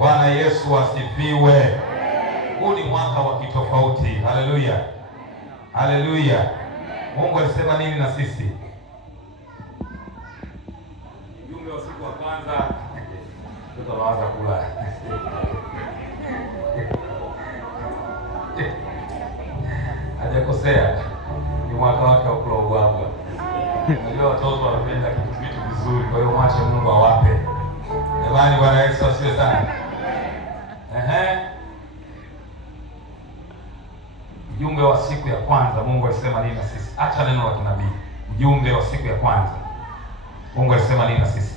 Bwana Yesu asifiwe. Huu ni mwaka wa kitofauti. Haleluya, haleluya. Mungu alisema nini na sisi? Ujumbe wa siku ya kwanza tutaanza kula. Hajakosea, ni mwaka wake wa kula ubwabwa. Unajua watoto wanapenda vitu vizuri, kwa hiyo mwache Mungu awape. Jamani, Bwana Yesu asifiwe sana. Ujumbe wa siku ya kwanza, Mungu alisema nini na sisi? Acha neno la kinabii. Ujumbe wa siku ya kwanza, Mungu alisema nini na sisi?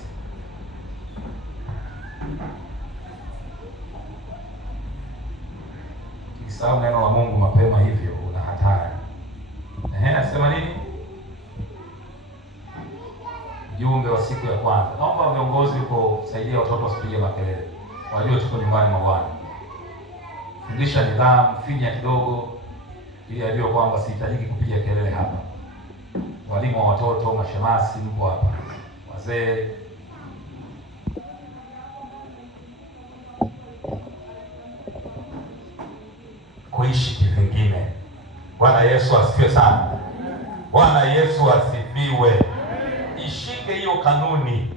Ukisahau neno la Mungu mapema hivyo una hatari. Alisema nini? Ujumbe wa siku ya kwanza. Naomba viongozi huko saidia watoto wasipige makelele. Wajue tuko nyumbani mwa Bwana. Fundisha nidhamu, finya kidogo ili ajue kwamba sihitajiki kupiga kelele hapa. Walimu wa watoto, mashemasi mpo hapa. Wazee. Kuishi kivingine. Bwana Yesu asifiwe sana. Bwana Yesu asifiwe. Ishike hiyo kanuni,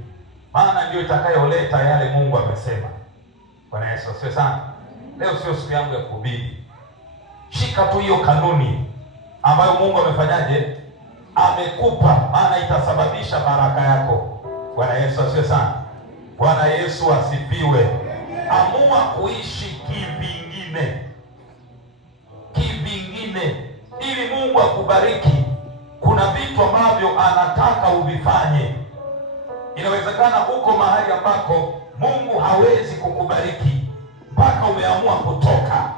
maana ndio itakayoleta yale Mungu amesema. Bwana Yesu asifiwe sana. Leo sio siku yangu ya kuhubiri. Shika tu hiyo kanuni ambayo Mungu amefanyaje? Amekupa, maana itasababisha baraka yako. Bwana Yesu asifiwe sana. Bwana Yesu asifiwe. Amua kuishi kivingine, ili Mungu akubariki. Kuna vitu ambavyo anataka uvifanye. Inawezekana uko mahali ambako Mungu hawezi kukubariki mpaka umeamua kutoka.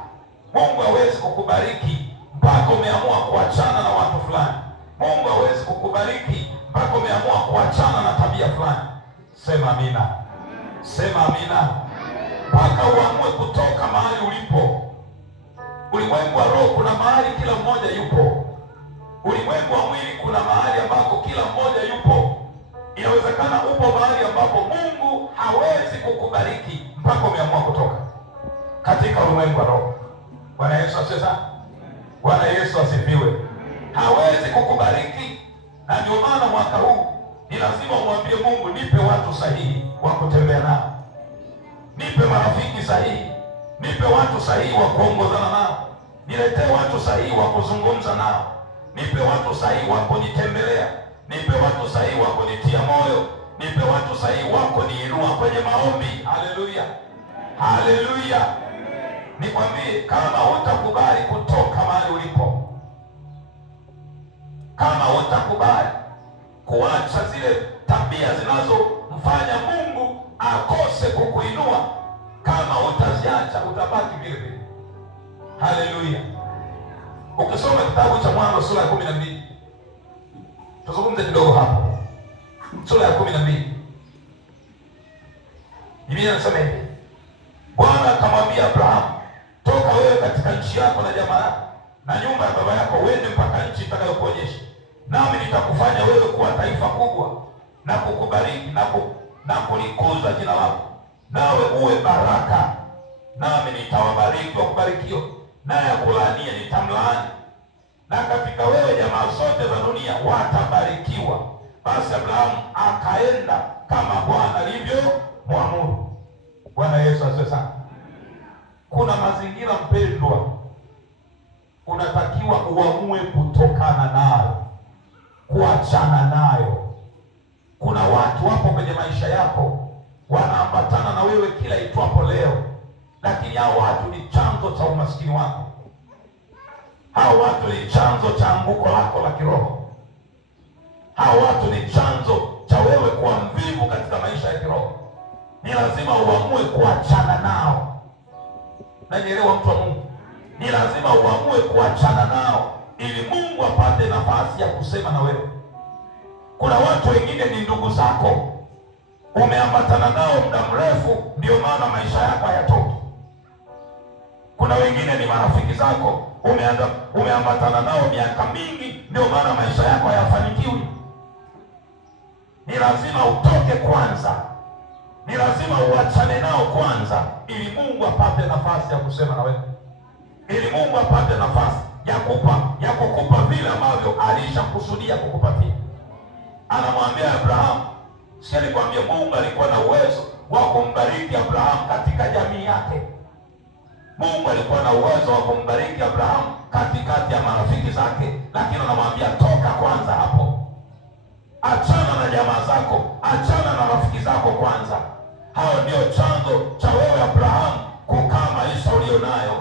Mungu hawezi kukubariki mpaka umeamua kuachana na watu fulani. Mungu hawezi kukubariki mpaka umeamua kuachana na tabia fulani. Sema amina. Sema amina. Mpaka uamue kutoka mahali ulipo. Ulimwengu wa roho kuna mahali kila mmoja yupo. Ulimwengu wa mwili kuna mahali ambako kila mmoja yupo. Inawezekana upo mahali ambapo Mungu hawezi kukubariki mpaka umeamua kutoka katika ulimwengu wa roho. Bwana Yesu asifiwe sana. Bwana Yesu asifiwe. Hawezi kukubariki, na ndio maana mwaka huu ni lazima umwambie Mungu, nipe watu sahihi wa kutembea nao, nipe marafiki sahihi, nipe watu sahihi wa kuongozana nao, niletee watu sahihi wa kuzungumza nao, nipe watu sahihi wa kunitembelea, nipe watu sahihi wa kunitia moyo, nipe watu sahihi wa kuniinua kwenye maombi. Haleluya, haleluya. Nikwambie, kama hutakubali kutoka mahali ulipo, kama hutakubali kuacha zile tabia zinazomfanya Mungu akose kukuinua, kama hutaziacha utabaki vile vile. Haleluya. Ukisoma kitabu cha Mwanzo sura ya 12, tuzungumze kidogo hapo. Sura ya 12, Biblia inasema hivi: Bwana akamwambia Abrahamu, toka wewe katika nchi yako na jamaa yako na nyumba ya baba yako, uende mpaka nchi nitakayokuonyesha, nami nitakufanya wewe kuwa taifa kubwa, na kukubariki na kulikuza jina lako, nawe uwe baraka. Nami nitawabariki wakubarikio, naye akulaanie nitamlaani, na katika wewe jamaa zote za dunia watabarikiwa. Basi Abrahamu akaenda kama Bwana alivyomwamuru. Bwana Yesu asifiwe sana. Kuna mazingira, mpendwa, unatakiwa uamue kutokana nayo, kuachana nayo. Kuna watu wapo kwenye maisha yako wanaambatana na wewe kila itwapo leo, lakini hao watu ni chanzo cha umaskini wako. Hao watu ni chanzo cha anguko lako la kiroho. Hao watu ni chanzo cha wewe kuwa mvivu katika maisha ya kiroho. Ni lazima uamue kuachana nao. Nanielewa mtu wa Mungu? Ni lazima uamue kuachana nao ili Mungu apate nafasi ya kusema na wewe. Kuna watu wengine ni ndugu zako, umeambatana nao muda mrefu, ndio maana maisha yako hayatoki. Kuna wengine ni marafiki zako, umeambatana nao miaka mingi, ndio maana maisha yako hayafanikiwi. Ni lazima utoke kwanza. Ni lazima uachane nao kwanza, ili Mungu apate nafasi ya kusema na wewe, ili Mungu apate nafasi ya kukupa vile ambavyo alishakusudia kukupatia. Anamwambia Abrahamu, si alikwambia Mungu alikuwa na uwezo wa kumbariki Abrahamu katika jamii yake. Mungu alikuwa na uwezo wa kumbariki Abrahamu katikati ya marafiki zake, lakini anamwambia toka kwanza hapo. Achana na jamaa zako, achana na rafiki zako kwanza. Hao ndio chanzo cha wewe Abrahamu kukaa maisha ulionayo.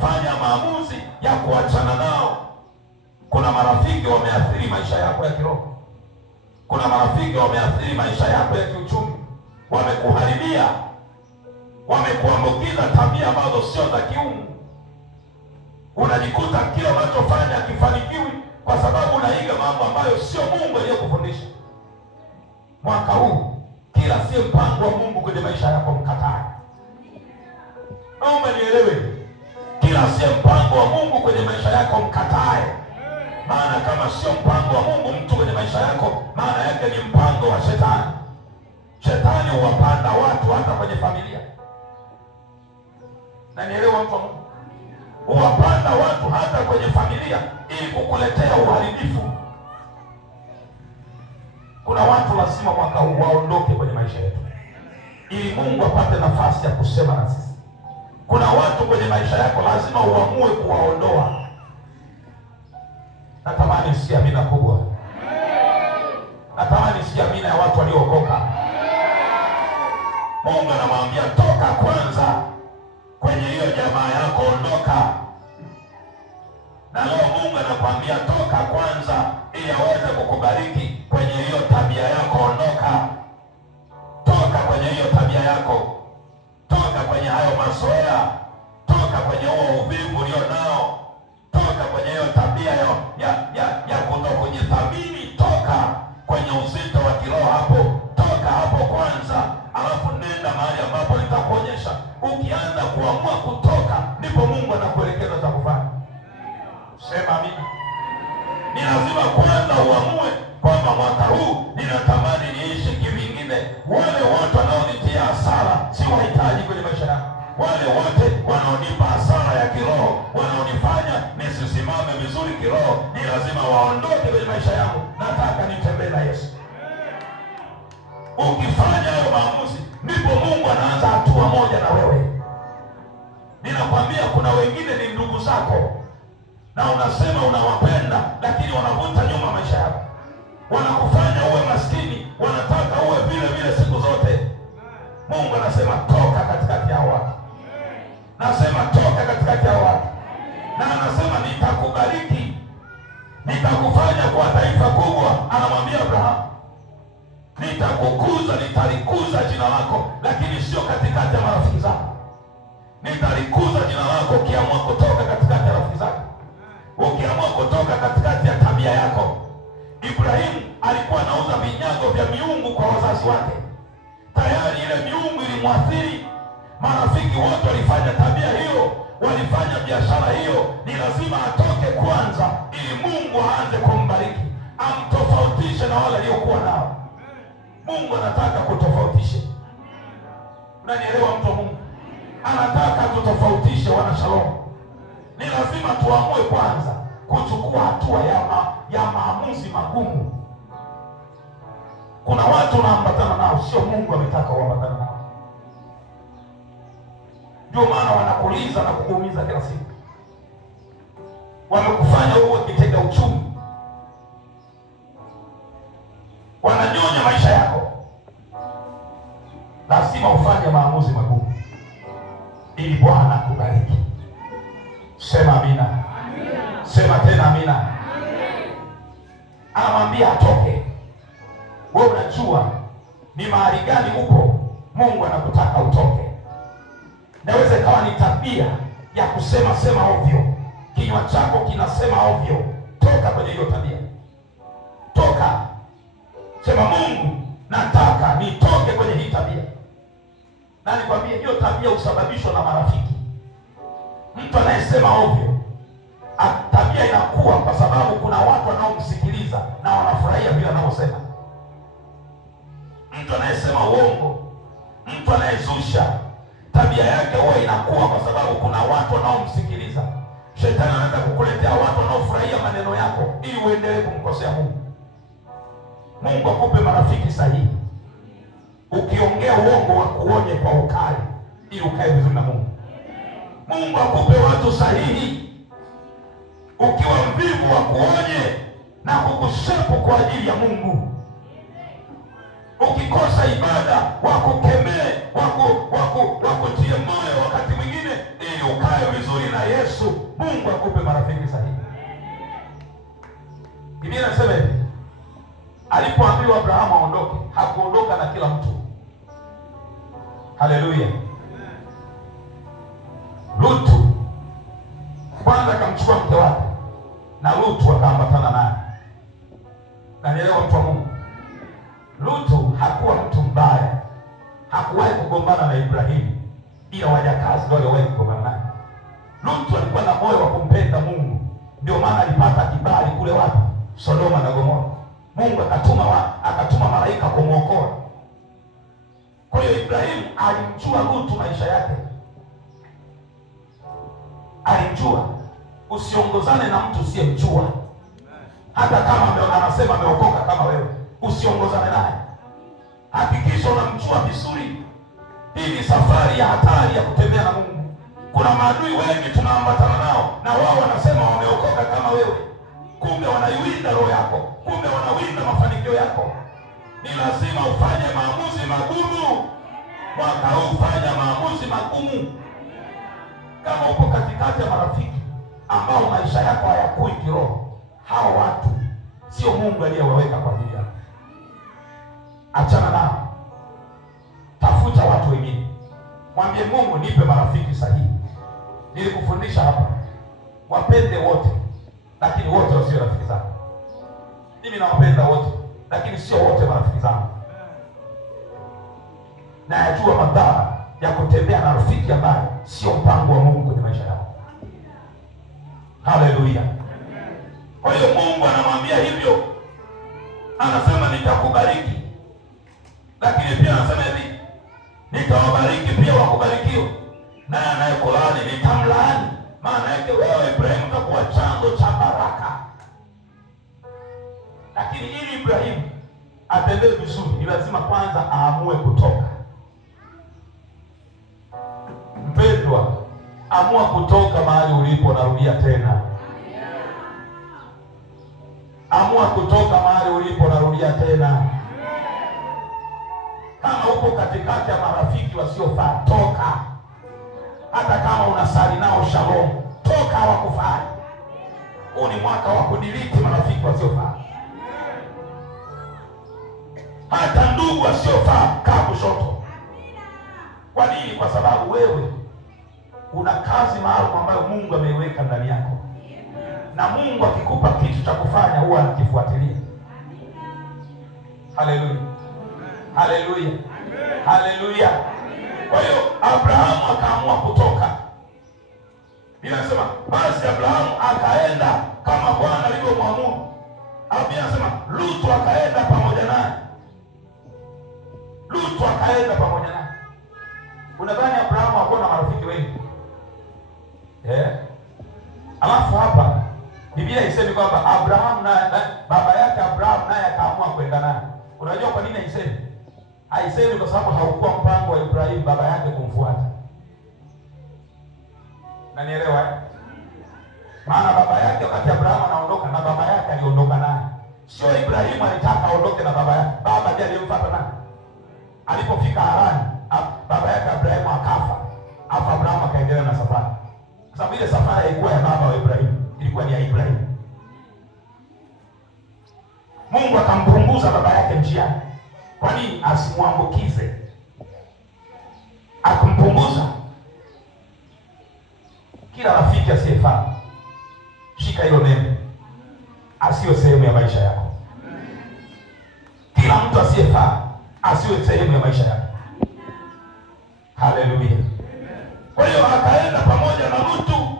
Fanya maamuzi ya kuachana nao. Kuna marafiki wameathiri maisha yako ya kiroho. Kuna marafiki wameathiri maisha yako ya kiuchumi. Wamekuharibia, wamekuambukiza tabia ambazo sio za kiungu. Unajikuta kila unachofanya hakifanikiwi kwa sababu unaiga mambo ambayo sio Mungu aliyokufundisha. Mwaka huu kila si mpango wa Mungu kwenye maisha yako mkatae. Naomba nielewe, kila si mpango wa Mungu kwenye maisha yako mkatae. Maana kama sio mpango wa Mungu mtu kwenye maisha yako, maana yake ni mpango wa shetani. Shetani huwapanda watu hata kwenye familia. Na nielewa mtu wa Mungu, huwapanda watu hata kwenye familia ili kukuletea uharibifu. Kuna watu lazima mwaka huu waondoke kwenye maisha yetu ili Mungu apate nafasi ya kusema na sisi. Kuna watu kwenye maisha yako lazima uamue kuwaondoa. Natamani sikia amina kubwa. Natamani sikia amina ya watu waliookoka. Mungu anamwambia toka kwanza kwenye hiyo jamaa yako, ondoka. Na leo Mungu anakuambia toka kwanza ili aweze kukubariki kwenye hiyo tabia yako, ondoka. Toka kwenye hiyo tabia yako. Toka kwenye hayo mazoea. Toka kwenye huo uvivu ulio nao. Toka kwenye hiyo tabia ya kutokujithamini. Toka kwenye uzito wa kiroho hapo. Toka hapo kwanza, alafu nenda mahali ambapo nitakuonyesha. Ukianza kuamua kutoka, ndipo Mungu anakuelekeza cha kufanya. Sema amina. Ni lazima kwanza uamue kwamba mwaka huu ninatamani niishi kivingine. Wale wote wanaonitia hasara siwahitaji kwenye maisha yangu. Wale wote wanaonipa hasara ya kiroho, wanaonifanya nisisimame vizuri kiroho, ni lazima waondoke kwenye maisha yangu. Nataka nitembee na Yesu. Ukifanya hayo maamuzi, ndipo Mungu anaanza hatua moja na wewe. Ninakwambia kuna wengine ni ndugu zako na unasema unawapenda, lakini wanavuta nyuma maisha yako. Wanakufanya uwe maskini, wanataka uwe vile vile siku zote. Mungu anasema toka katikati yao watu. Nasema toka katikati yao watu. Na anasema nitakubariki, nitakufanya kwa taifa kubwa. Anamwambia Abrahamu, nitakukuza, nitalikuza jina lako, lakini sio katikati ya marafiki zako. Nitalikuza jina lako ukiamua kutoka katikati ya rafiki zako, ukiamua kutoka katikati ya tabia yako. Ibrahimu alikuwa anauza vinyago vya miungu kwa wazazi wake. Tayari ile miungu ilimwathiri. Marafiki wote walifanya tabia hiyo, walifanya biashara hiyo. Ni lazima atoke kwanza ili Mungu aanze kumbariki, amtofautishe na wale aliokuwa nao. Mungu anataka kutofautishe. Unanielewa mtu wa Mungu? Anataka tutofautishe, wana Shalom. Ni lazima tuamue kwanza kuchukua hatua ya maamuzi magumu. Kuna watu unaambatana nao, sio Mungu ametaka uambatane nao. Ndio maana wanakuliza na kukuumiza kila siku. Wamekufanya uwe kitega uchumi. Wananyonya maisha yako. Lazima ufanye maamuzi magumu ili Bwana akubariki. Sema amina. Amina. Sema tena amina. Amina. Anamwambia atoke. Wewe unajua ni mahali gani upo Mungu anakutaka utoke. Naweza ikawa ni tabia ya kusema sema ovyo. Kinywa chako kinasema ovyo. Toka kwenye hiyo tabia. Toka. Sema Mungu, nataka nitoke kwenye hii tabia. Na nikwambie hiyo tabia husababishwa na marafiki. Mtu anayesema ovyo, tabia inakuwa kwa sababu kuna watu wanaomsikiliza na wanafurahia vile anavyosema. Mtu anayesema uongo, Mtu anayezusha tabia yake huwa inakuwa, kwa sababu kuna watu wanaomsikiliza. Shetani anaweza kukuletea watu wanaofurahia maneno yako ili uendelee kumkosea Mungu. Mungu akupe marafiki sahihi. Ukiongea uongo wakuonye kwa ukali ili ukae vizuri na Mungu. Mungu akupe watu sahihi. Ukiwa mvivu wakuonye na kukushepu kwa ajili ya Mungu. Ukikosa ibada wakukemee, wakutie moyo wakati mwingine ili ukae vizuri na Yesu. Mungu akupe marafiki sahihi. Biblia inasema hivi, alipoambiwa Abrahamu aondoke, hakuondoka na kila mtu. Haleluya. Lutu kwanza akamchukua mke wake na Lutu akaambatana naye. Na nielewa mtu wa Mungu, Lutu hakuwa mtu mbaya, hakuwahi kugombana na Ibrahimu, ila wajakazi ndio waliwahi kugombana naye. Lutu alikuwa na moyo wa kumpenda Mungu, ndio maana alipata kibali kule wapi? Sodoma na Gomora. Mungu akatuma malaika kumwokoa. Kwa hiyo Ibrahimu alimjua Lutu maisha yake. Alimjua. Usiongozane na mtu usiyemjua. Hata kama anasema ameokoka kama wewe, usiongozane naye. Hakikisha unamjua vizuri. Hii ni safari ya hatari ya kutembea na Mungu. Kuna maadui wengi tunaambatana nao na wao wanasema wameokoka kama wewe. Kumbe wanaiwinda roho yako. Kumbe wanawinda mafanikio yako. Ni lazima ufanye maamuzi magumu. Mwaka huu ufanye maamuzi magumu. Kama upo katikati ya marafiki ambao maisha yako hayakui kiroho, hao watu sio Mungu aliyewaweka kwa ajili yako. Achana nao. Tafuta watu wengine. Mwambie Mungu, nipe marafiki sahihi. Nilikufundisha hapa, wapende wote, lakini wote wasio rafiki zangu. Mimi nawapenda wote, lakini sio wote marafiki zangu. Na yajua madhara ya kutembea na rafiki ambaye sio mpango wa Mungu kwenye maisha yako. Haleluya. Kwa hiyo Mungu anamwambia hivyo. Anasema nitakubariki. Lakini pia anasema hivi, nitawabariki pia wakubarikiwa, naye anayekulaani nitamlaani. Maana yake wewe Ibrahimu utakuwa chanzo cha baraka. Lakini ili Ibrahimu atembee vizuri, ni lazima kwanza aamue kutoka. Mpendwa, amua kutoka mahali ulipo. Narudia tena, amua kutoka mahali ulipo. Narudia tena. Kama upo katikati ya marafiki wasiofaa, toka. Hata kama unasali nao shalom, toka, hawakufai. Huu ni mwaka wa kudiliti marafiki wasiofaa. Hata ndugu wasiofaa, kaa kushoto. Kwa nini? Kwa sababu wewe una kazi maalum ambayo Mungu ameiweka ndani yako, na Mungu akikupa kitu cha kufanya huwa anakifuatilia. Haleluya, haleluya, haleluya. Kwa hiyo Abrahamu akaamua kutoka. Inasema basi Abrahamu akaenda kama Bwana alivyomwamuru. Inasema Lutu akaenda pamoja naye. Lutu akaenda pamoja naye. Unadhani Abrahamu hakuwa na marafiki wengi? Alafu hapa Biblia haisemi kwamba Abrahamu na baba yake Abrahamu naye akaamua kwenda naye. Unajua kwa nini haisemi? Haisemi kwa sababu haukuwa mpango wa Ibrahimu baba yake kumfuata. Nanielewa? Maana baba yake wakati Abrahamu anaondoka na baba yake aliondoka naye. Sio Ibrahimu alitaka aondoke na baba yake. Baba ndiye alimfuata naye. Alipofika Harani, baba yake Abrahamu akafa. Abrahamu akaendelea na safari. Kwa sababu ile safari haikuwa ya baba wa Ibrahimu, ilikuwa ni ya Ibrahimu. Mungu akampunguza baba yake njiani. Kwa nini? Asimwambukize. Akampunguza. Kila rafiki asiyefaa, shika hilo neno, asiwe sehemu ya maisha yako. Kila mtu asiyefaa asiwe sehemu ya maisha yako. Haleluya. Kwa hiyo akaenda pamoja na Lutu,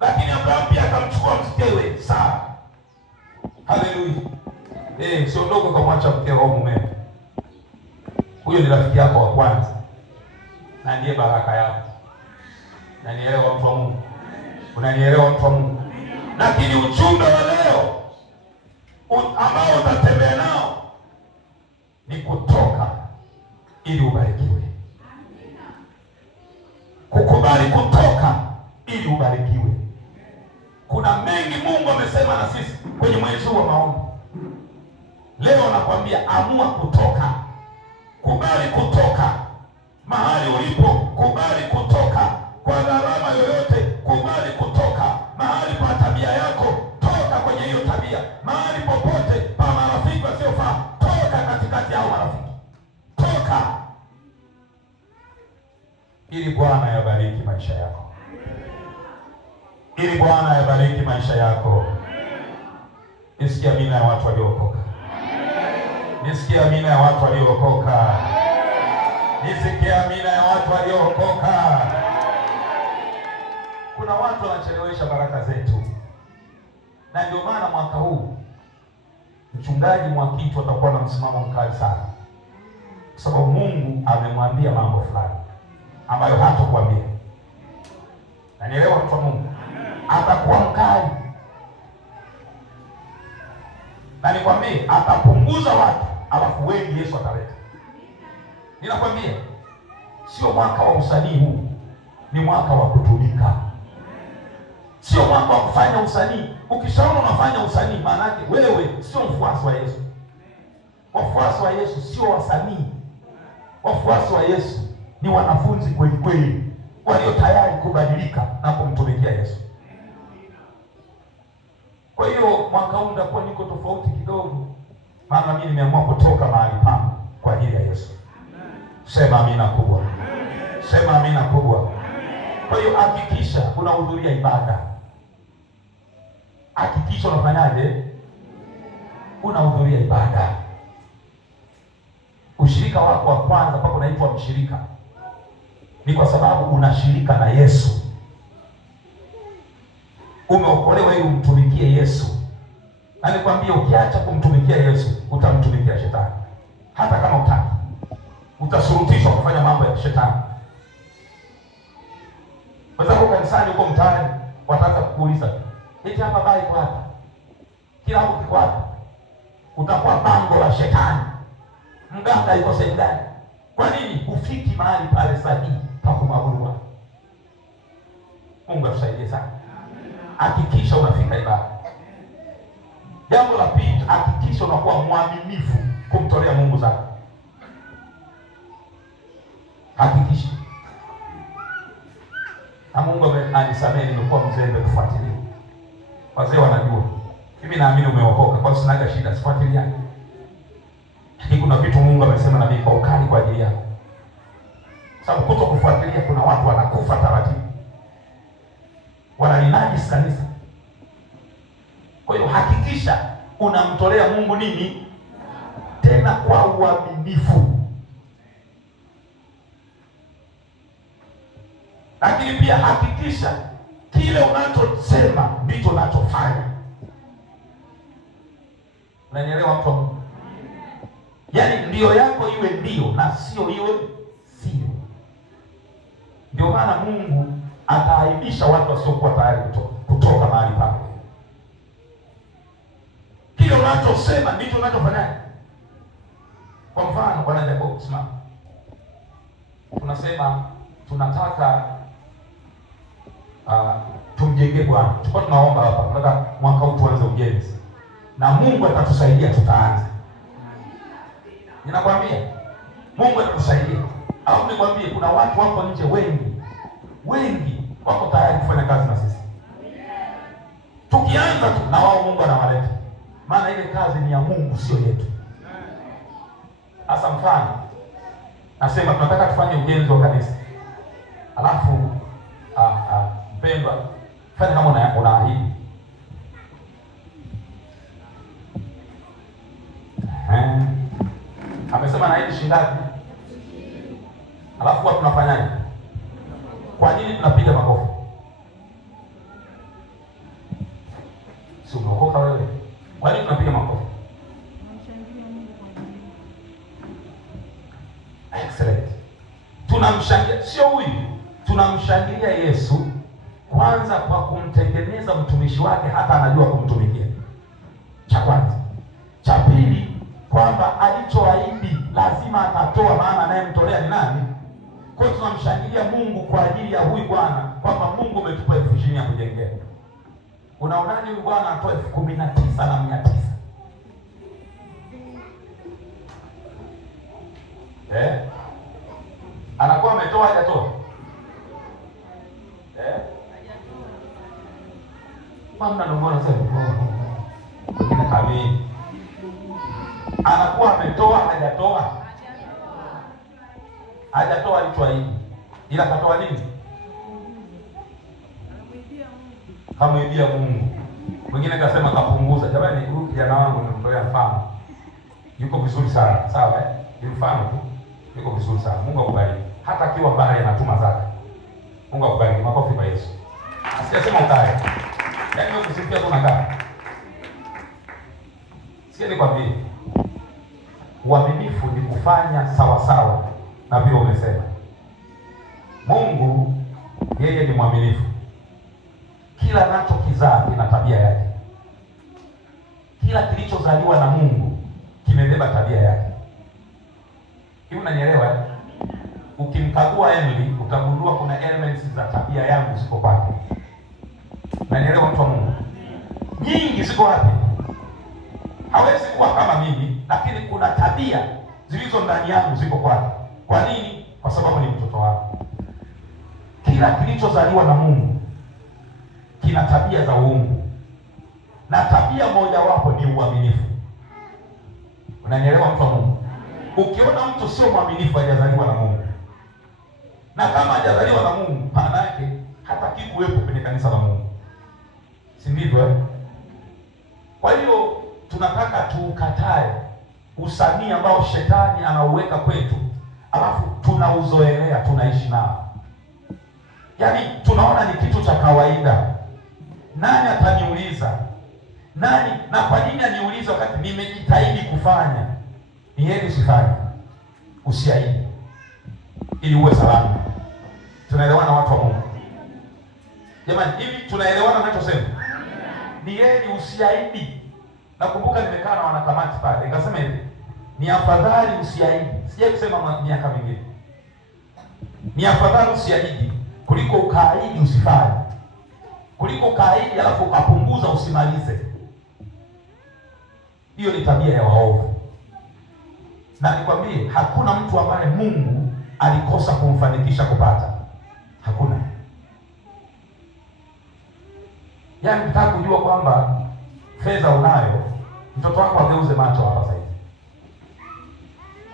lakini Abrahamu pia akamchukua mkewe Sara. Haleluya. Sio ndogo kumwacha mkeo au mume. Huyo huyo ni rafiki yako wa kwanza na ndiye baraka yako. Unanielewa mtu wa Mungu? Unanielewa mtu wa Mungu? Lakini ujumbe wa leo ambao utatembea nao ni kutoka ili ubarikiwe. Kukubali kutoka ili ubarikiwe. Kuna mengi Mungu amesema na sisi kwenye mwezi wa maombi. Leo nakwambia amua kutoka. Kubali kutoka mahali ulipo, kubali kutoka kwa gharama yoyote, kubali kutoka mahali pa tabia yako, toka kwenye hiyo tabia. Mahali popote pa marafiki wasiofaa, toka katikati yao marafiki. Toka ili Bwana yabariki maisha yako. Ili Bwana yabariki maisha yako. Nisikia amina ya watu waliookoka. Nisikia amina ya watu waliookoka. Nisikia amina ya watu waliookoka. Kuna watu wanachelewesha baraka zetu, na ndio maana mwaka huu mchungaji Mwakitu atakuwa na msimamo mkali sana, kwa sababu Mungu amemwambia mambo fulani ambayo hatakwambia. Na nielewa mtu wa Mungu, atakuwa mkali. Na nikwambie, atapunguza watu, alafu wengi Yesu ataleta. Ninakwambia, sio mwaka wa usanii huu, ni mwaka wa kutumika. Sio mwaka wa kufanya usanii. Ukishaona unafanya usanii, maana yake wewe sio mfuasi wa Yesu. Wafuasi wa Yesu sio wasanii. Wafuasi wa Yesu ni wanafunzi kweli kweli, walio tayari kubadilika na kumtumikia Yesu. Kwa hiyo mwaka huu nitakuwa niko tofauti kidogo, maana mimi nimeamua kutoka mahali pangu kwa ajili ya Yesu. Sema amina kubwa. Sema amina kubwa. Kwa hiyo hakikisha unahudhuria ibada. Hakikisha unafanyaje? Unahudhuria ibada. Ushirika wako wa kwanza mpaka unaitwa mshirika ni kwa sababu unashirika na Yesu. Umeokolewa ili umtumikie Yesu. Na nikwambie, ukiacha kumtumikia Yesu utamtumikia shetani. Hata kama utaki, utasurutishwa kufanya mambo ya shetani. Kwa sababu kanisani huko mtaani wataanza kukuuliza, eti hapa bali kwa hapa, kila hapo kiko hapa, utakuwa bango la shetani. Mganga yuko sehemu gani? Kwa nini ufiki mahali pale sahihi pa kumwabudu? Mungu atusaidie sana. Hakikisha unafika ibada. Jambo la pili, hakikisha unakuwa mwaminifu kumtolea Mungu zako. Hakikisha. Na Mungu anisamehe, nimekuwa mzembe kufuatilia. Wazee wanajua. Mimi naamini umeokoka, kwa sababu sinaga shida, sifuatiliani. Lakini kuna vitu Mungu amesema na mimi kwa ukali kwa ajili yako. Sababu kuto kufuatilia, kuna watu wanakufa taratibu. Wanalinajisi kanisa. Kwa hiyo hakikisha unamtolea Mungu nini? Tena kwa uaminifu. Lakini pia hakikisha kile unachosema ndicho unachofanya. Unanielewa mtu wa Mungu? Yaani ndio yako iwe ndio na sio iwe sio. Ndio maana Mungu ataaibisha watu wasiokuwa tayari kutoka mahali pako. Kile unachosema ndicho unachofanya. Kwa mfano, Bwana Jacob, simama. Tunasema tunataka tumjengee Bwana. Tulikuwa tunaomba hapa, tunataka mwaka huu tuanze ujenzi. Na Mungu atatusaidia, tutaanza. Ninakwambia Mungu atatusaidia. Au nikwambie, kuna watu wako nje wengi wako tayari kufanya kazi na sisi. Tukianza tu na wao Mungu anawaleta. Maana ile kazi ni ya Mungu, sio yetu. Hasa mfano, nasema tunataka tufanye ujenzi wa kanisa. Alafu mpendwa, fanya kama unaahidi. Amesema naahidi shingapi? Alafu kwa tunafanyaje? Kwa nini tunapiga makofi? Si umeokoka wewe? Kwa nini tunapiga makofi? sio huyu. Tunamshangilia Yesu kwanza kwa kumtengeneza mtumishi wake, hata anajua kumtumikia. Cha kwanza. Cha pili, kwamba alichoahidi lazima atatoa, maana anayemtolea ni nani? Kwa hiyo tunamshangilia Mungu kwa ajili ya huyu bwana, kwamba Mungu umetupa 20,000 ya kujengea. Unaonaje huyu bwana atoa 19,900? Anakuwa ametoa hajatoa? Mama ndio sasa mwingine kamili. Anakuwa ametoa hajatoa? Hajatoa alichoahidi. Ila katoa nini? Kamwibia Mungu. Mwingine kasema kapunguza. Jamani, huyu kijana wangu nimemtolea mfano. Yuko vizuri sana. Sawa Ni mfano tu. Yuko vizuri sana. Mungu akubariki. Hata akiwa mbali anatuma zake. Mungu akubariki. Makofi kwa Yesu. Asiyesema ukae. Yaani wewe kusifia tu nakaa. Sikia nikwambie. Uaminifu ni kufanya sawa sawa na vile umesema. Mungu yeye ni mwaminifu. Kila anachokizaa kina tabia yake. Kila kilichozaliwa na Mungu kimebeba tabia yake. Hivi unanielewa? Ukimkagua Emily utagundua kuna elements za tabia yangu ziko kwake. Unanielewa mtu wa Mungu? Nyingi ziko wapi? Hawezi kuwa kama mimi, lakini kuna tabia zilizo ndani yangu ziko kwake. Kwa nini? Kwa sababu ni mtoto wangu. Kila kilichozaliwa na Mungu kina tabia za uungu, na tabia moja wapo ni uaminifu. Unanielewa mtu wa Mungu? Ukiona mtu sio mwaminifu, hajazaliwa na Mungu. Na kama hajazaliwa na Mungu, maana yake hataki kuwepo kwenye kanisa la Mungu. Si ndivyo? Kwa hiyo tunataka tuukatae usanii ambao shetani anauweka kwetu, alafu tunauzoelea, tunaishi nao. Yaani tunaona ni kitu cha kawaida. Nani ataniuliza? Nani? Na kwa nini aniuliza wakati nimejitahidi kufanya? Ni heri usifanye. Usiahidi ili uwe salama. Tunaelewana watu wa Mungu? Jamani, hivi tunaelewana ninachosema? Ni heri usiahidi. Nakumbuka nimekaa na wanakamati pale, nikasema hivi, ni afadhali usiahidi. Sije kusema miaka mingine. Ni afadhali usiahidi kuliko ukaahidi usifanye. Kuliko ukaahidi alafu ukapunguza usimalize. Hiyo ni tabia ya waovu. Na nikwambie, hakuna mtu ambaye Mungu alikosa kumfanikisha kupata. Hakuna. Yaani nataka kujua kwamba fedha unayo, mtoto wako ageuze macho hapa sasa hivi.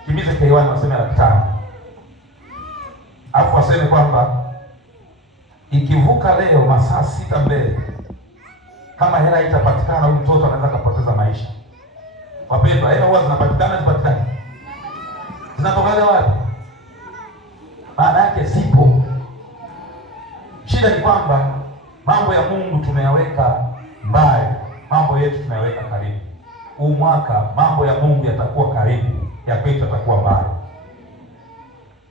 Kimize K1 waseme 500. Alafu waseme kwamba ikivuka leo masaa 6 mbele, kama hela itapatikana, huyu mtoto anaweza kupoteza maisha. Wapendwa, hela huwa zinapatikana, zipatikane. Zinatoka wapi? Maana yake zipo. Shida ni kwamba mambo ya Mungu tumeyaweka mbali, mambo yetu tunayaweka karibu. Huu mwaka mambo ya Mungu yatakuwa karibu, ya kwetu yatakuwa mbali.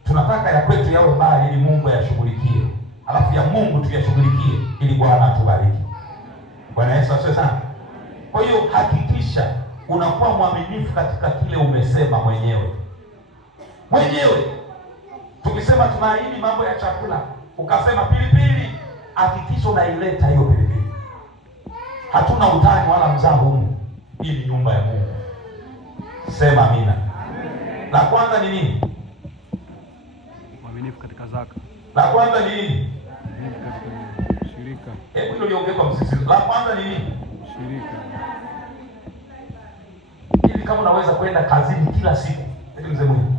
Tunataka ya kwetu yawe mbali ili Mungu ayashughulikie, alafu ya Mungu tuyashughulikie ili Bwana atubariki. Bwana Yesu asifiwe sana. Kwa hiyo hakikisha unakuwa mwaminifu katika kile umesema mwenyewe. Tukisema tunaahidi mambo ya chakula, ukasema pilipili, hakikisha unaileta hiyo pilipili. Hatuna utani wala mzaha humu. Hii ni nyumba ya Mungu. Sema amina. La kwanza ni nini? Mwaminifu katika zaka. La kwanza ni nini? Katika shirika. Hebu hilo liongee kwa msisitizo. La kwanza ni nini? Shirika. Hivi kama unaweza kwenda kazini kila siku, eti mzee Mungu.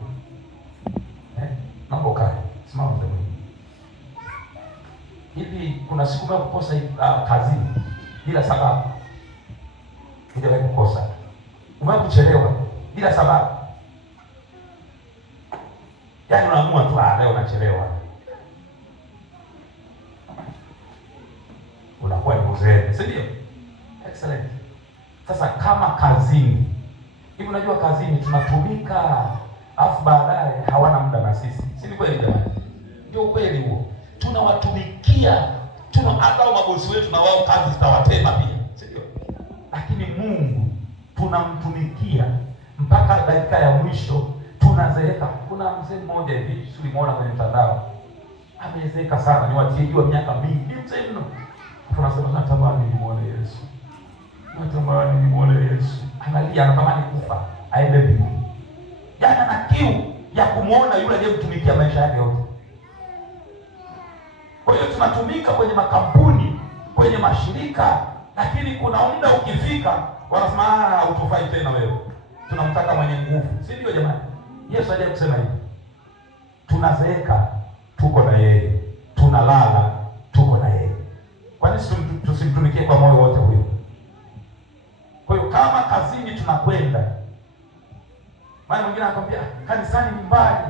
Naomba ukae. Simama mzee Mungu. Hivi kuna siku mbaya kukosa kazini bila sababu. Hujawahi kukosa. Umewahi kuchelewa bila sababu. Yaani unaamua tu leo nachelewa. Unakuwa ni mzee, si ndio? Excellent. Sasa kama kazini, hivi unajua kazini tunatumika, afu baadaye hawana muda na sisi. Si ni kweli jamani? Ndio ukweli huo. Tunawatumikia, hata mabosi wetu na wao kazi zitawatema pia, si ndio? Lakini Mungu tunamtumikia mpaka dakika ya mwisho, tunazeeka. Kuna mzee mmoja hivi tulimuona kwenye mtandao, amezeeka sana, ni watieji wa miaka mingi, mzee mno. Tunasema natamani nimuone Yesu, natamani nimuone Yesu. Analia, anatamani kufa aende mbinguni. Yaani ana kiu ya kumuona yule aliyemtumikia maisha yake yote. Kwa hiyo tunatumika kwenye makampuni, kwenye mashirika, lakini kuna muda ukifika wanasema hutufai tena wewe. Tunamtaka mwenye nguvu, si ndio jamani? Yesu hajaje kusema hivi. Tunazeeka tuko na yeye, tunalala tuko na yeye. Kwa nini tusimtumikie kwa moyo wote huyo? Kwa hiyo kama kazini tunakwenda, maana mwingine anakwambia kanisani ni mbali,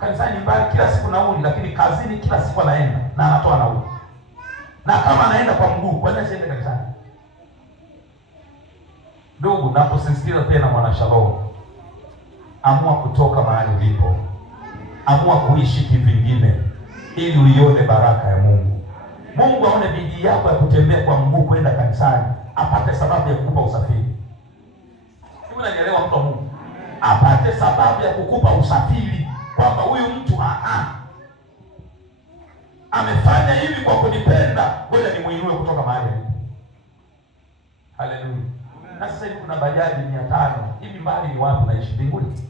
kanisani ni mbali, kila siku nauli, lakini kazini kila siku anaenda na anatoa nauli. Na kama anaenda kwa mguu, kwa nini asiende kanisani? Ndugu, naposisitiza tena mwana Shalom, amua kutoka mahali ulipo, amua kuishi kivingine ili uione baraka ya Mungu. Mungu aone bidii yako ya kutembea kwa mguu kwenda kanisani, apate sababu ya kukupa usafiri. Hivi unanielewa mtu wa Mungu? Apate sababu ya kukupa usafiri, kwamba huyu mtu amefanya hivi kwa kunipenda, ngoja nimuinue kutoka mahali alipo. Haleluya. Na sasa hivi kuna bajaji 500. Hivi mbali ni wapi unaishi? Mbinguni?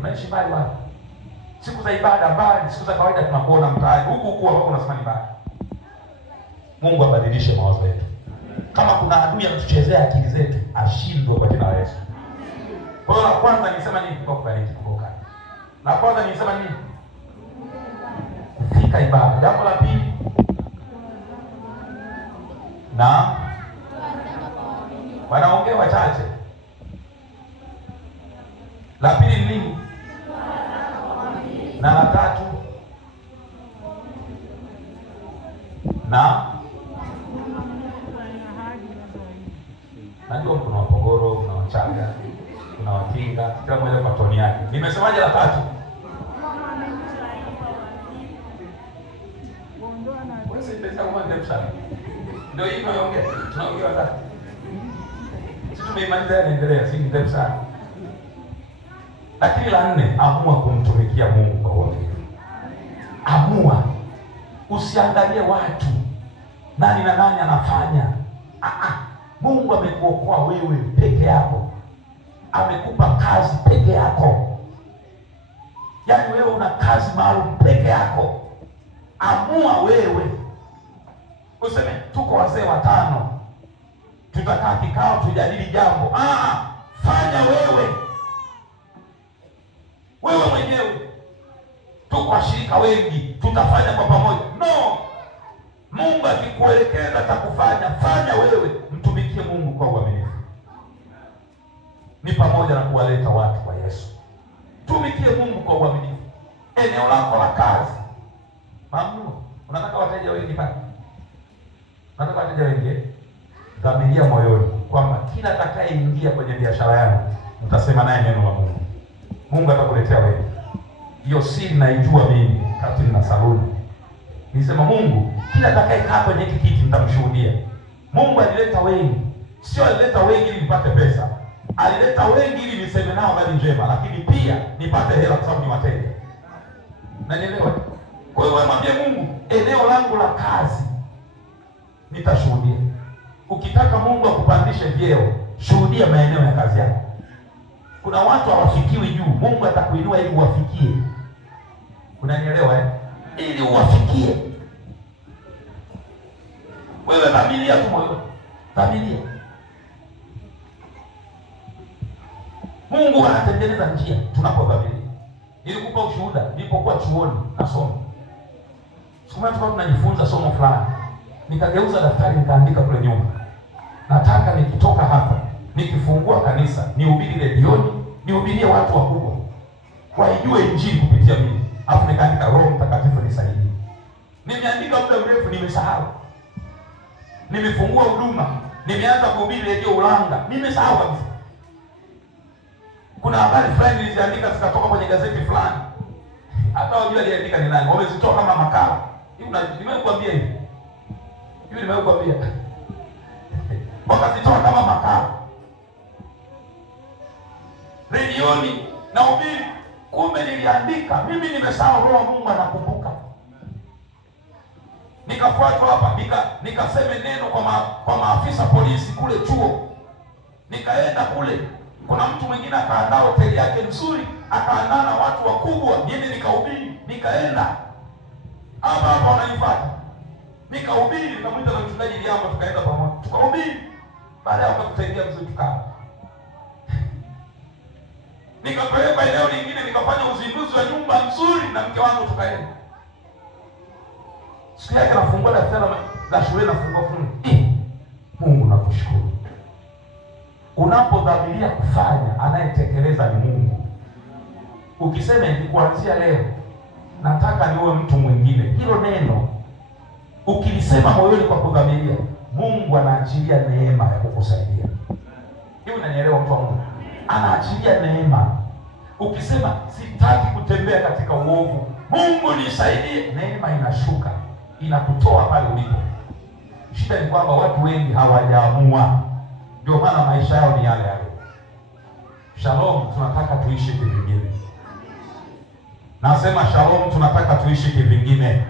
Unaishi mbali wapi? Siku za ibada mbali, siku za kawaida tunakuona mtaani huku ambapo unasema ni mbali. Mungu abadilishe mawazo yetu. Kama kuna adui anatuchezea akili zetu, ashindwe kwa jina la Yesu. Kwa hiyo la kwanza nilisema nini? Kwa kubariki kutoka. La kwanza nilisema nini? Kufika ibada. Jambo la pili, na wanaongea wachache. La pili ni nini? Na la tatu, najua kuna Wapogoro, kuna Wachaga, kuna Wakinga, kila mmoja kwa toni yake. Nimesemaje la tatu? Ndio hii tunaongea. Tunaongea sasa. Sisi tumeimaliza, inaendelea, si ndefu sana. Lakini la 4, amua kumtumikia Mungu kwa uaminifu. Amua. Usiangalie watu nani na nani anafanya. Mungu amekuokoa wewe peke yako. Amekupa kazi peke yako. Yaani wewe una kazi maalum peke yako. Amua wewe. Useme tuko wazee 5, tutakaa kikao tujadili jambo. Fanya wewe. Wewe mwenyewe. Tuko washirika wengi, tutafanya kwa pamoja. No. Mungu akikuelekeza atakufanya, fanya wewe. Mtumikie Mungu kwa uaminifu. Ni pamoja na kuwaleta watu kwa Yesu. Tumikie Mungu kwa uaminifu. Eneo lako la kazi, mamnua. Unataka wateja wengi pale? Nataka wateja wengi. Dhamiria moyoni kwamba kila atakayeingia kwenye biashara yangu mtasema naye neno la Mungu. Mungu atakuletea wewe. Hiyo siri naijua mimi kati na saluni. Nisema Mungu, kila atakayekaa kwenye hiki kiti nitamshuhudia. Mungu alileta wengi. Sio alileta wengi ili nipate pesa. Alileta wengi ili niseme nao habari njema, lakini pia nipate hela kwa sababu ni wateja. Unanielewa? Kwa hiyo mwambie Mungu, eneo langu la kazi nitashuhudia. Ukitaka Mungu akupandishe vyeo, shuhudia maeneo ya kazi yako. Kuna watu hawafikiwi juu, Mungu atakuinua ili uwafikie. Unanielewa Ili uwafikie. Wewe dhamiria tu moyo. Dhamiria. Mungu anatengeneza njia tunapodhamiria. Nilikupa ushuhuda nilipokuwa chuoni nasoma. Siku moja tunajifunza somo fulani. Nikageuza daftari nikaandika kule nyuma. Nataka nikitoka hapa, nikifungua kanisa, nihubiri redioni, nihubirie watu wakubwa. Waijue injili kupitia mimi. Hapo nikaandika Roho Mtakatifu nisaidie. Nimeandika muda mrefu nimesahau. Nimefungua huduma, nimeanza kuhubiri redio Ulanga, nimesahau kabisa. Kuna habari fulani niliziandika zikatoka kwenye gazeti fulani. hata wajua aliandika ni nani, wamezitoa kama makala hivi. Nimekuambia hivi nimekuambia wakazitoa kama makala redioni na ubiri. Kumbe niliandika mimi, nimesahau. Roho Mungu anakumbuka. Nikafuatwa hapa nikaseme neno kwa maafisa polisi kule chuo. Nikaenda kule, kuna mtu mwingine akaandaa hoteli yake nzuri, akaandaa na watu wakubwa, mimi nikahubiri. Nikaenda hapa wananifuata, nikahubiri, nikamwita na mchungaji Liamba, tukaenda pamoja tukahubiri. Baadaye wakatusaidia vizuri, tukaa nikapeleka eneo lingine, nikafanya uzinduzi wa nyumba nzuri na mke wangu, tukaenda. Siku yake nafungua daftari la shule, nafungua fungu. Mungu nakushukuru. Unapodhamiria kufanya, anayetekeleza ni Mungu. Ukisema hivi, kuanzia leo nataka niwe mtu mwingine, hilo neno ukilisema moyoni kwa kudhamiria, Mungu anaachilia neema ya kukusaidia. Hiyo unanielewa, mtu wa Mungu? Anaachilia neema. Ukisema sitaki kutembea katika uovu, Mungu nisaidie, neema inashuka, inakutoa pale ulipo. Shida ni kwamba watu wengi hawajaamua, ndio maana maisha yao ni yale yale. Shalom, tunataka tuishi kivingine. Nasema shalom, tunataka tuishi kivingine.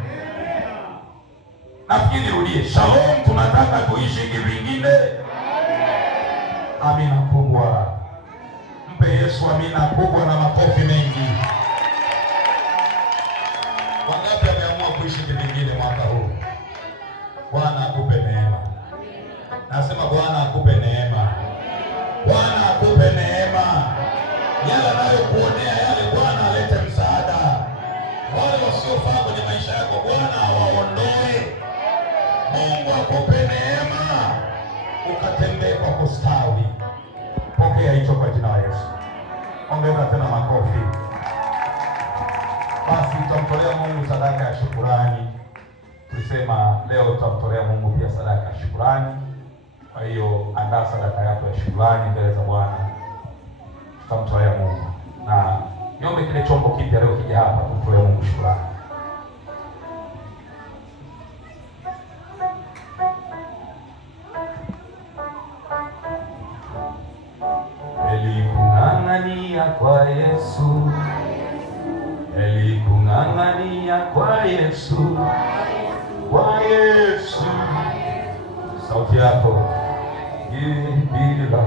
Nafikiri urudie, shalom, tunataka tuishi kivingine. Amina kubwa. Mpe Yesu amina kubwa na makofi mengi. Wangapi wameamua kuishi kivingine mwaka huu? Bwana akupe neema. Nasema Bwana akupe neema. Bwana akupe neema. Yale anayokuonea yale, Bwana alete msaada. Wale wasiofaa kwenye maisha yako, Bwana awaondoe. Mungu akupe neema, ukatembee kwa kustawi. Pokea hicho kwa jina la Yesu. Ongeza tena makofi. Basi tutamtolea Mungu sadaka ya shukurani. Tulisema leo tutamtolea Mungu pia sadaka ya shukurani. Kwa hiyo andaa sadaka yako ya shukurani mbele za Bwana. Tutamtolea Mungu. Na niombe kile chombo kipya leo kija hapa tumtolee Mungu shukurani. Elikung'ang'ania kwa Yesu, elikung'ang'ania kwa Yesu, kwa Yesu. Sauti yako bila.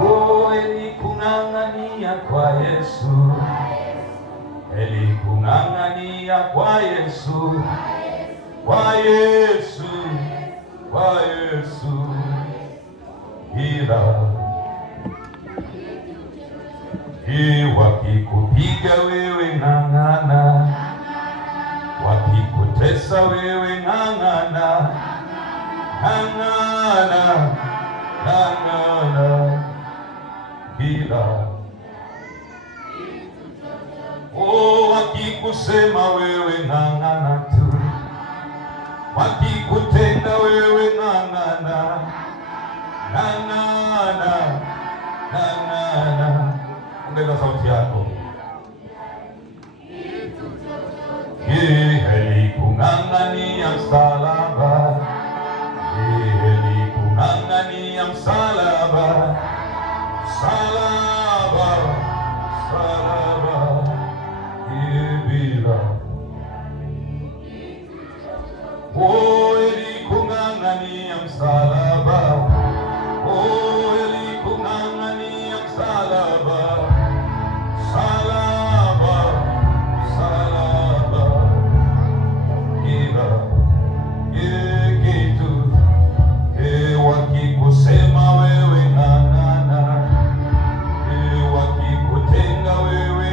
Oh, elikung'ang'ania kwa Yesu, elikung'ang'ania kwa Yesu, kwa Yesu, kwa Yesu. Ila wakikupiga wewe ng'ang'ana, wakikutesa wewe ng'ang'ana, ng'ang'ana, ng'ang'ana. Ila wakikusema wewe ng'ang'ana tu, wakikutenda wewe ng'ang'ana, ng'ang'ana, ng'ang'ana. Ongeza sauti yako. Elikung'ang'ania msalaba, elikung'ang'ania msalaba, msalaba, msalaba. Bila elikung'ang'ania msalaba, elikung'ang'ania msalaba, msalaba, msalaba. Ila kitu wakikusema wewe ng'ang'ana, wakikutenga wewe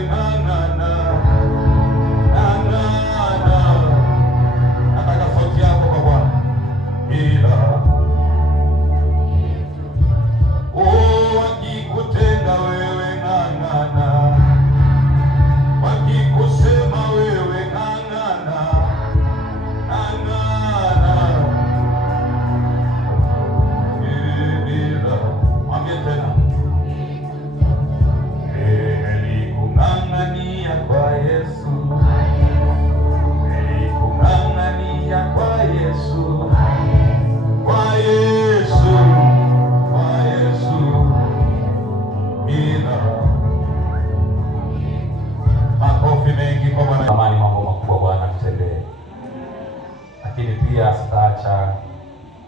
lakini pia sitaacha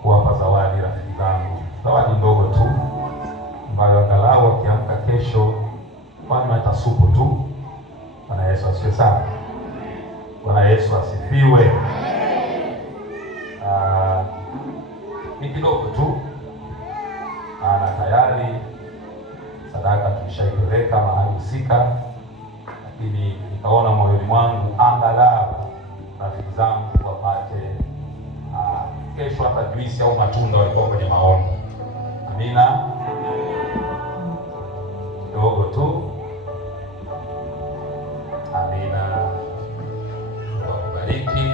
kuwapa zawadi rafiki zangu, zawadi ndogo tu ambayo angalau wakiamka kesho wanywe hata supu tu. Bwana Yesu asifiwe sana. Bwana Yesu asifiwe. Ni kidogo tu, maana tayari sadaka tulishaipeleka mahali husika, lakini nikaona moyoni mwangu angalau rafiki zangu wapate kesho hata juisi au matunda, walikuwa kwenye maombi. Amina, kidogo tu. Amina, Mungu akubariki.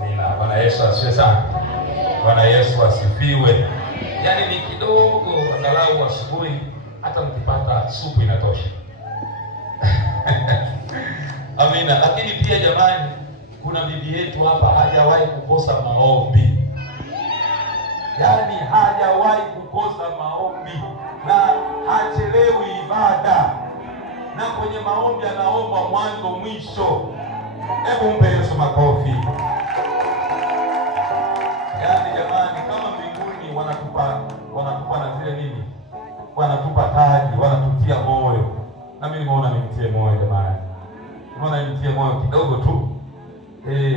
Amina. Bwana Yesu asifiwe sana. Bwana Yesu asifiwe. Yaani ni kidogo, angalau asubuhi hata mkipata supu inatosha. Amina. Lakini pia jamani, kuna bibi yetu hapa hajawahi kukosa maombi, yaani hajawahi kukosa maombi na hachelewi ibada, na kwenye maombi anaomba mwanzo mwisho. Hebu mpe Yesu makofi. Yaani jamani, kama mbinguni wanatupa na zile nini, wanatupa taji, wanatutia moyo. Na mimi nimeona nimtie moyo jamani, nimeona nimtie moyo kidogo tu.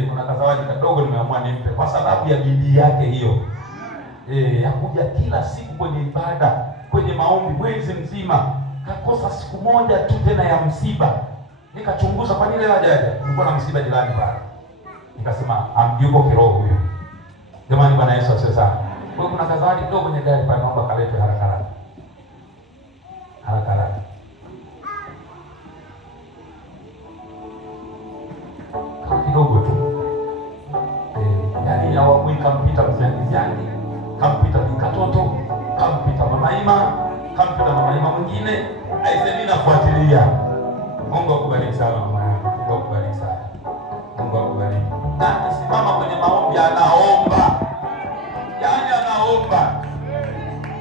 Kuna kazawadi kadogo nimeamua nimpe kwa sababu ya bidii yake hiyo, ya kuja kila siku kwenye ibada, kwenye maombi mwezi mzima. Kakosa siku moja tu tena ya msiba. Nikachunguza kwa nini leo hajaja. Nilikuwa na msiba jirani pale, nikasema yuko kiroho huyo. Jamani, Bwana Yesu asifiwe sana. Kwa hiyo kuna kazawadi kidogo kwenye gari pale, naomba kaletwe haraka haraka. Haraka haraka. Kidogo tu. Yaani awamu ikampita mziani, kampita Katoto, kampita Mama Ima, kampita Mama Ima mwingine, aisemi nafuatilia. Mungu akubariki sana mama yangu. Mungu akubariki sana. Mungu akubariki. Na akisimama kwenye maombi anaomba. Yaani anaomba.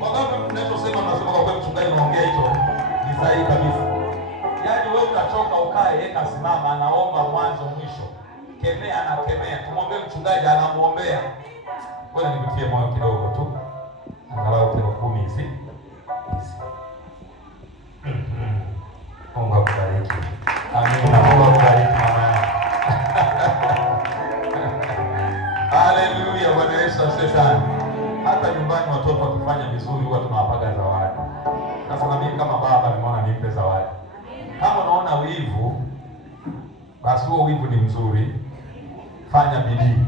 Wakati tunachosema nasema kwa kweli mchungaji anaongea hicho ni sahihi kabisa. Yaani wewe unachoka ukae, yeye kasimama anaomba mwanzo mwisho. Kemea na kemea. Tumwombee mchungaji anamuombea. Ngoja nikutie moyo kidogo tu. Angalau kilo 10 hizi. Mungu akubariki. Amina. Mungu akubariki mama. Haleluya. Bwana Yesu asifiwe sana. Hata nyumbani watoto wakifanya vizuri huwa tunawapaga zawadi. Sasa na mimi kama baba nimeona nimpe zawadi. Kama unaona wivu, basi huo wivu ni mzuri. Fanya bidii.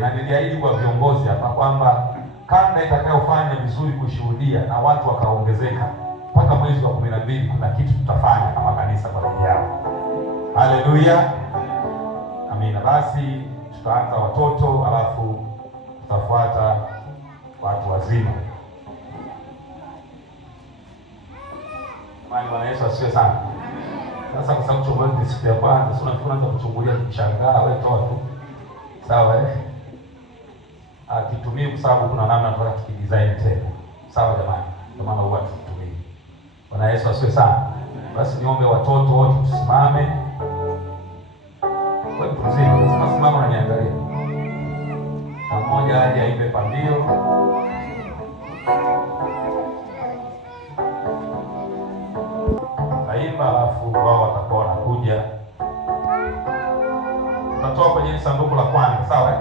Na niliahidi kwa viongozi hapa kwamba kanda itakayofanya vizuri kushuhudia na watu wakaongezeka mpaka mwezi wa 12 kuna kitu tutafanya kama kanisa kwa ajili yao. Haleluya. Amina. Basi tutaanza watoto, alafu tutafuata watu wazima. Bwana Yesu asifiwe sana. Sasa kwa sababu chombo ni siku ya kwanza, sio unaanza kuchungulia ukishangaa, wewe toa tu. Sawa akitumia kwa sababu kuna namna tunataka tukidesign tena. Sawa jamani. Kwa maana huwa tutumie. Bwana Yesu asifiwe sana. Basi niombe watoto wote tusimame. Wewe mzima, simama na niangalie. Na mmoja aje aipe pambio. Taimba alafu wao watakuwa wanakuja. Tutatoa kwenye sanduku la kwanza, sawa?